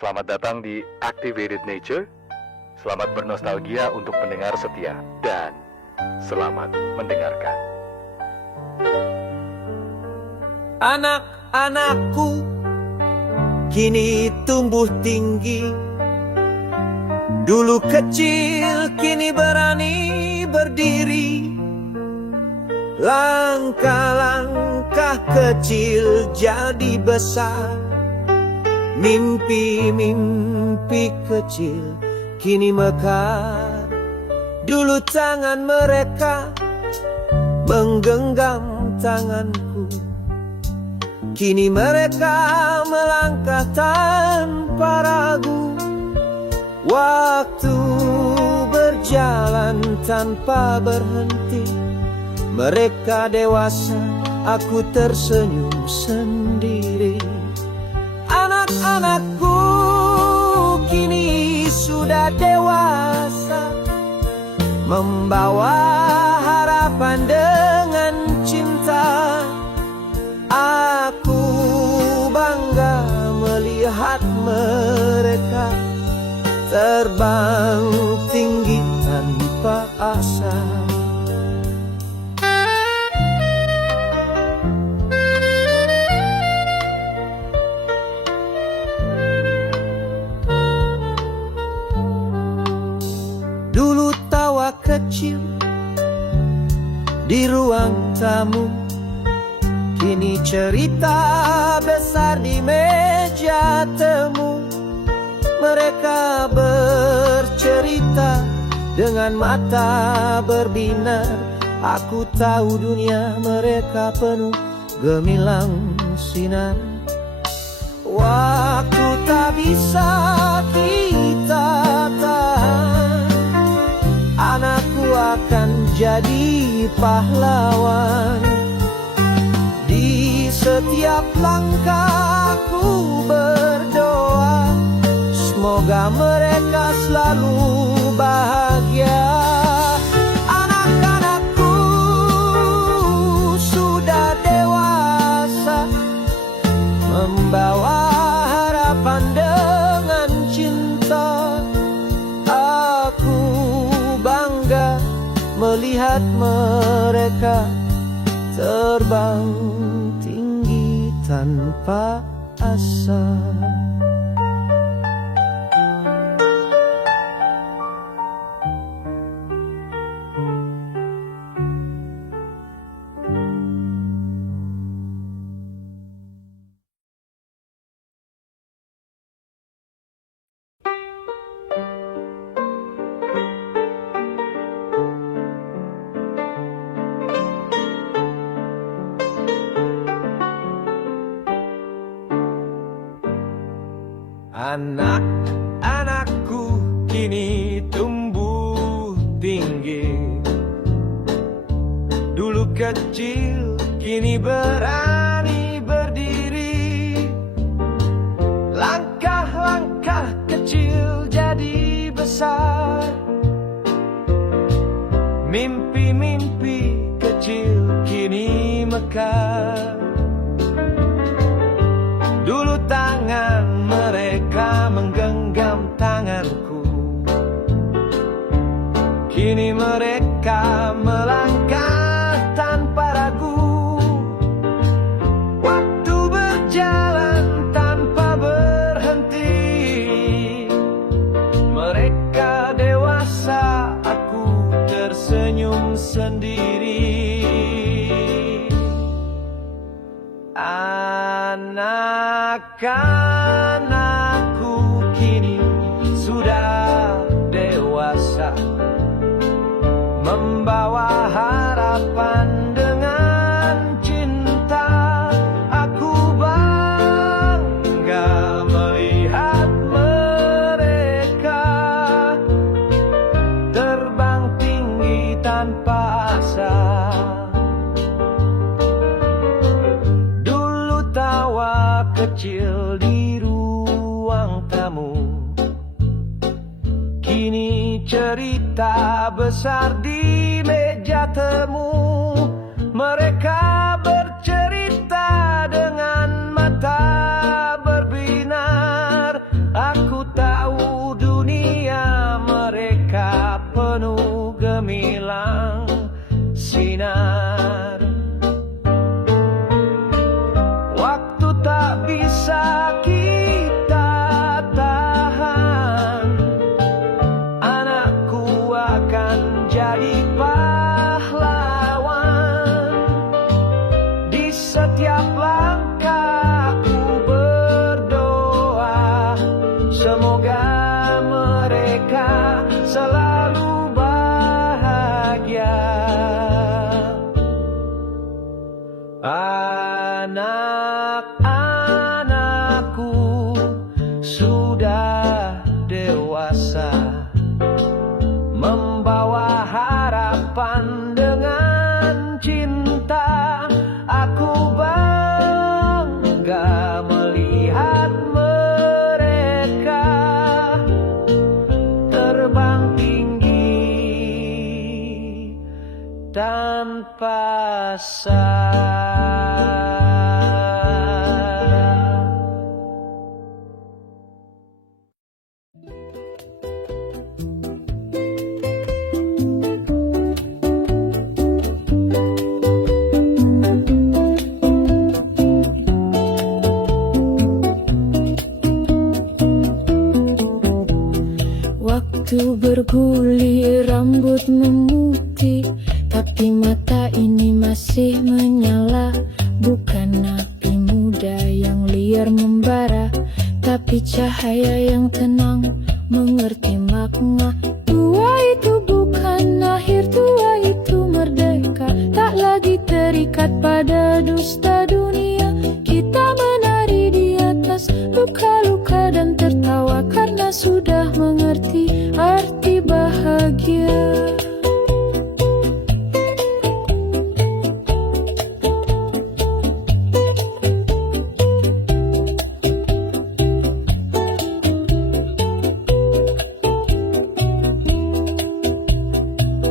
Selamat datang di Activated Nature. Selamat bernostalgia untuk pendengar setia. Dan selamat mendengarkan. Anak-anakku kini tumbuh tinggi. Dulu kecil kini berani berdiri. Langkah-langkah kecil jadi besar. Mimpi-mimpi kecil kini mekar. Dulu tangan mereka menggenggam tanganku. Kini mereka melangkah tanpa ragu. Waktu berjalan tanpa berhenti. Mereka dewasa, aku tersenyum sendiri. Anak-anakku kini sudah dewasa, membawa harapan dengan cinta. Aku bangga melihat mereka terbang tinggi tanpa asa. Dulu tawa kecil di ruang tamu, kini cerita besar di meja temu. Mereka bercerita dengan mata berbinar. Aku tahu dunia mereka penuh gemilang sinar. Waktu tak bisa kita tahan. Anakku akan jadi pahlawan. Di setiap langkah aku berdoa, semoga mereka selalu bahagia. Anak-anakku sudah dewasa, membawa harapan dengan cinta. Aku bangga melihat mereka terbang tinggi tanpa asa. Anak-anakku kini tumbuh tinggi. Dulu kecil kini berani berdiri. Langkah-langkah kecil jadi besar. Mimpi-mimpi kecil kini mekar. Dulu tangan mereka menggenggam tanganku. Kini mereka melangkah tanpa ragu. Waktu berjalan tanpa berhenti. Mereka dewasa, aku tersenyum sendiri. Anak-anakku kini sudah dewasa, membawa harapan dengan cinta. Aku bangga melihat mereka terbang tinggi tanpa asa. Kecil di ruang tamu, kini cerita besar di meja temu. Mereka bercerita dengan mata berbinar. Aku Semoga mereka selalu bahagia. Anak-anakku sudah dewasa, membawa harapan dengan cinta. Aku bangga melihat mereka terbang tinggi tanpa sayap. Waktu bergulir, rambut memutih, tapi mata ini masih menyala. Bukan api muda yang liar membara, tapi cahaya yang tenang mengerti makna. Tua itu bukan akhir, tua itu merdeka, tak lagi terikat pada dusta dunia. Kita menari di atas luka-luka dan tertawa karena sudah mengerti arti bahagia.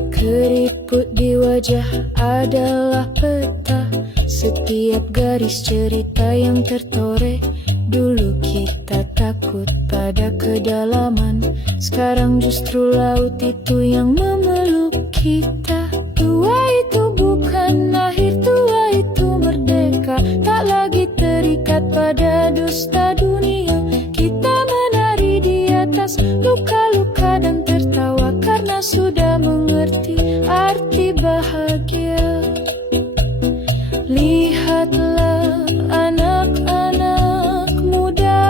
Keriput di wajah adalah peta, setiap garis cerita yang tertoreh. Dulu kita takut pada kedalaman, sekarang justru laut itu yang memeluk kita. Tua itu bukan akhir, tua itu merdeka, tak lagi terikat pada dusta dunia. Kita menari di atas luka-luka dan tertawa karena sudah mengerti arti bahagia. Lihatlah anak-anak muda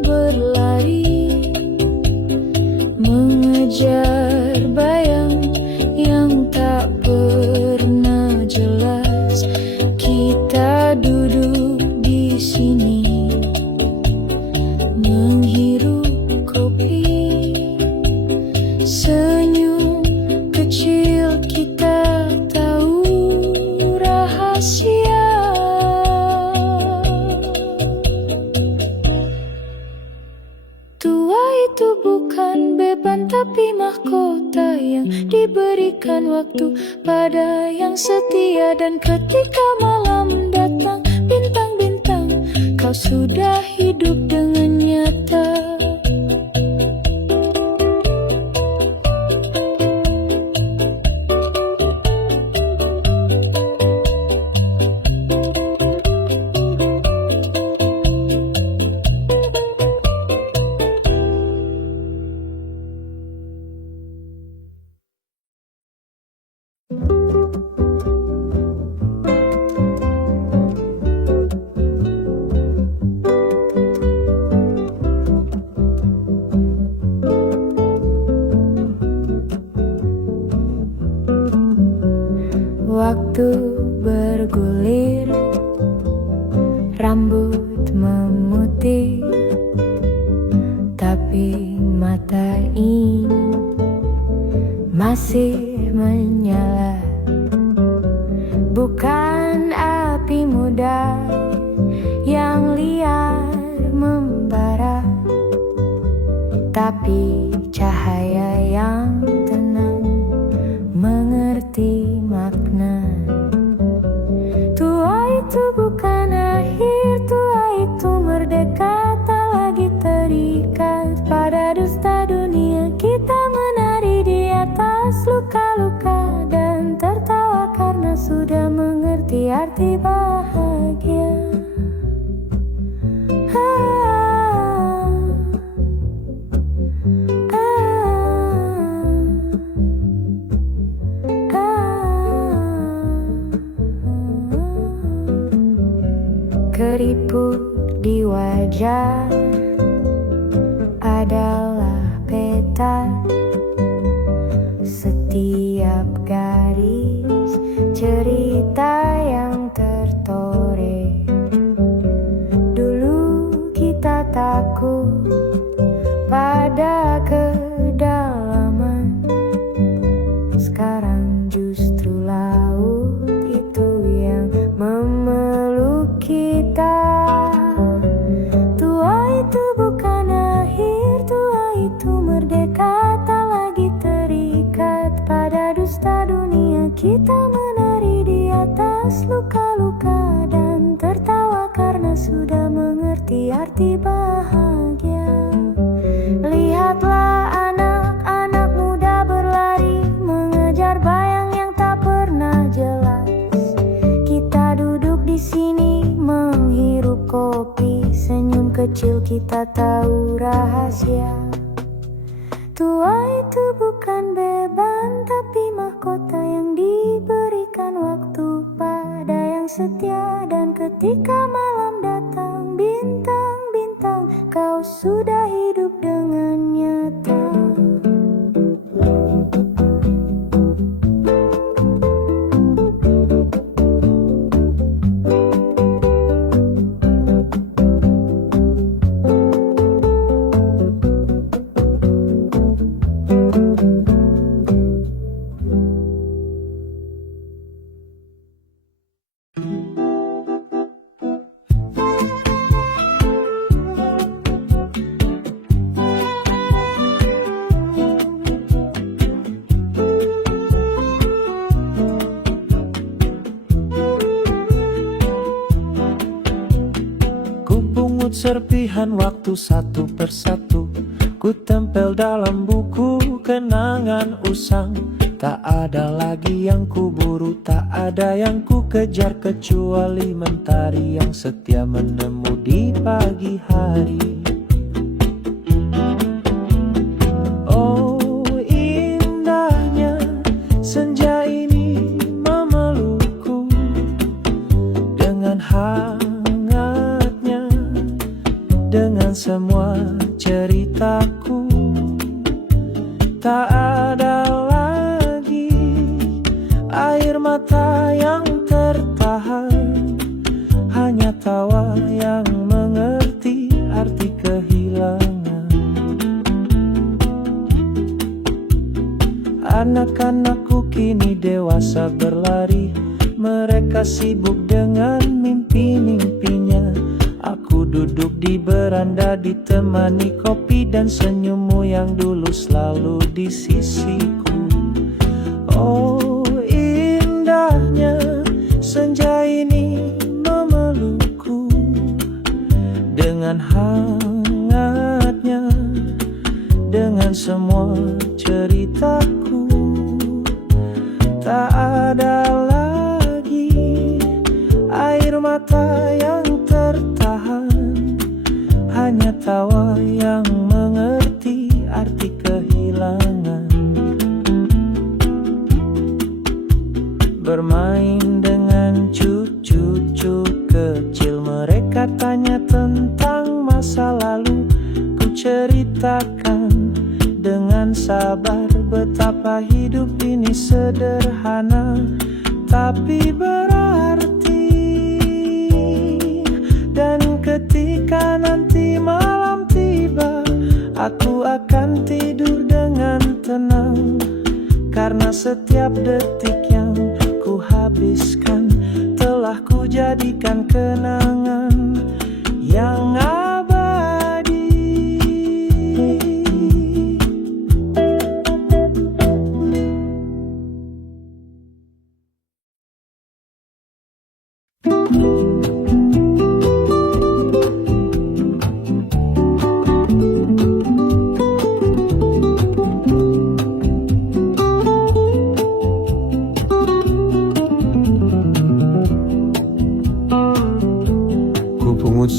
berlari, mengejar bayang yang tak pernah jelas. Kita duduk di sini menghirup kopi, senyum kecil kita tahu rahasia. Tua itu bukan beban tapi mahkota yang diberikan waktu pada yang setia. Dan ketika malam datang bintang-bintang, kau sudah hidup dengan nyata. Waktu bergulir, rambut memutih, tapi mata ini masih menyala. Bukan api muda yang liar membara, tapi cahaya yang tenang mengerti makna. Tua itu bukan akhir, tua itu merdeka, tak lagi terikat pada dusta dunia. Kita menari di atas luka-luka dan tertawa karena sudah mengerti arti bahagia. Keriput di wajah adalah peta. Setiap garis cerita yang tertoreh. Dulu kita takut pada kedalaman. Sekarang justru laut itu yang memeluk kita. Tua itu bukan akhir, tua itu merdeka, tak lagi terikat pada dusta dunia. Kita menari di atas luka-luka dan tertawa karena sudah mengerti arti bahagia. Lihatlah anak-anak muda berlari mengejar bayang yang tak pernah jelas. Kita duduk di sini menghirup kopi, senyum kecil kita tahu rahasia. Tua itu bukan beban tapi mahkota yang diberikan waktu pada yang setia. Dan ketika malam datang bintang-bintang, kau sudah hidup dengan nyata. Serpihan waktu satu persatu, ku tempel dalam buku kenangan usang. Tak ada lagi yang ku buru, tak ada yang ku kejar, kecuali mentari yang setia menemu di pagi hari. Oh indahnya senja ini memelukku dengan dengan semua ceritaku. Tak ada lagi air mata yang tertahan, hanya tawa yang mengerti arti kehilangan. Anak-anakku kini dewasa berlari, mereka sibuk dengan mimpi-mimpinya. Aku duduk di beranda ditemani kopi dan senyummu yang dulu selalu di sisiku. Oh indahnya senja ini memelukku dengan hangatnya, dengan semua ceritaku. Tak ada lagi air mata yang tertahan, hanya tawa yang mengerti arti kehilangan. Bermain dengan cucu-cucu kecil, mereka tanya tentang masa lalu. Ku ceritakan dengan sabar betapa hidup ini sederhana tapi berarti. Dan ketika nanti malam tiba, aku akan tidur dengan tenang, karena setiap detik yang ku habiskan telah ku jadikan kenangan yang abadi.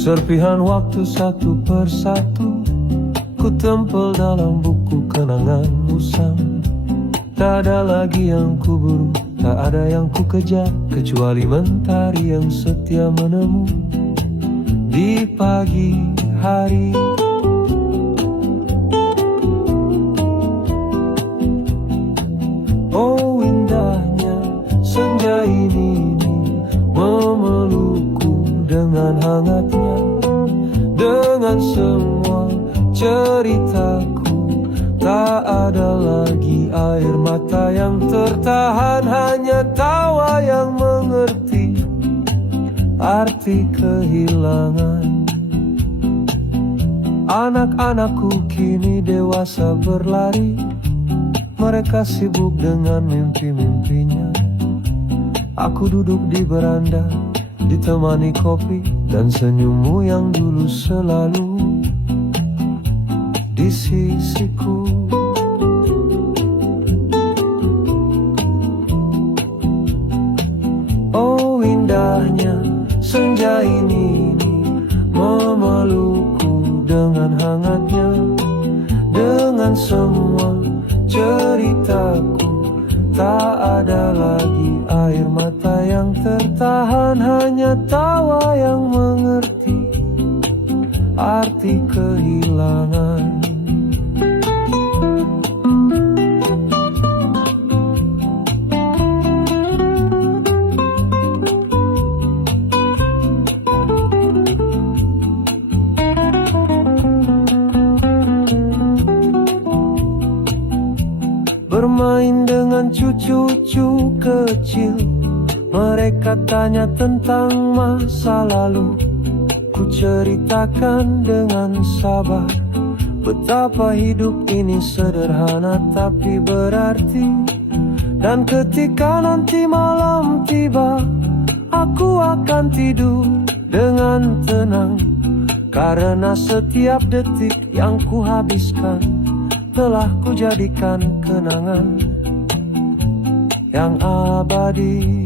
Serpihan waktu satu persatu, ku tempel dalam buku kenangan usang. Tak ada lagi yang ku buru, tak ada yang ku kejar, kecuali mentari yang setia menemu di pagi hari. ceritaku. Tak ada lagi air mata yang tertahan, hanya tawa yang mengerti arti kehilangan. Anak-anakku kini dewasa berlari, mereka sibuk dengan mimpi-mimpinya. Aku duduk di beranda, ditemani kopi dan senyummu yang dulu selalu di sisiku. Oh indahnya senja ini memelukku dengan hangatnya, dengan semua ceritaku. Tak ada lagi air mata yang tertahan, hanya tawa yang mengerti arti kehilangan. Bermain dengan cucu-cucu kecil, mereka tanya tentang masa lalu. Ku ceritakan dengan sabar betapa hidup ini sederhana tapi berarti. Dan ketika nanti malam tiba, aku akan tidur dengan tenang, karena setiap detik yang ku habiskan telah kujadikan kenangan yang abadi.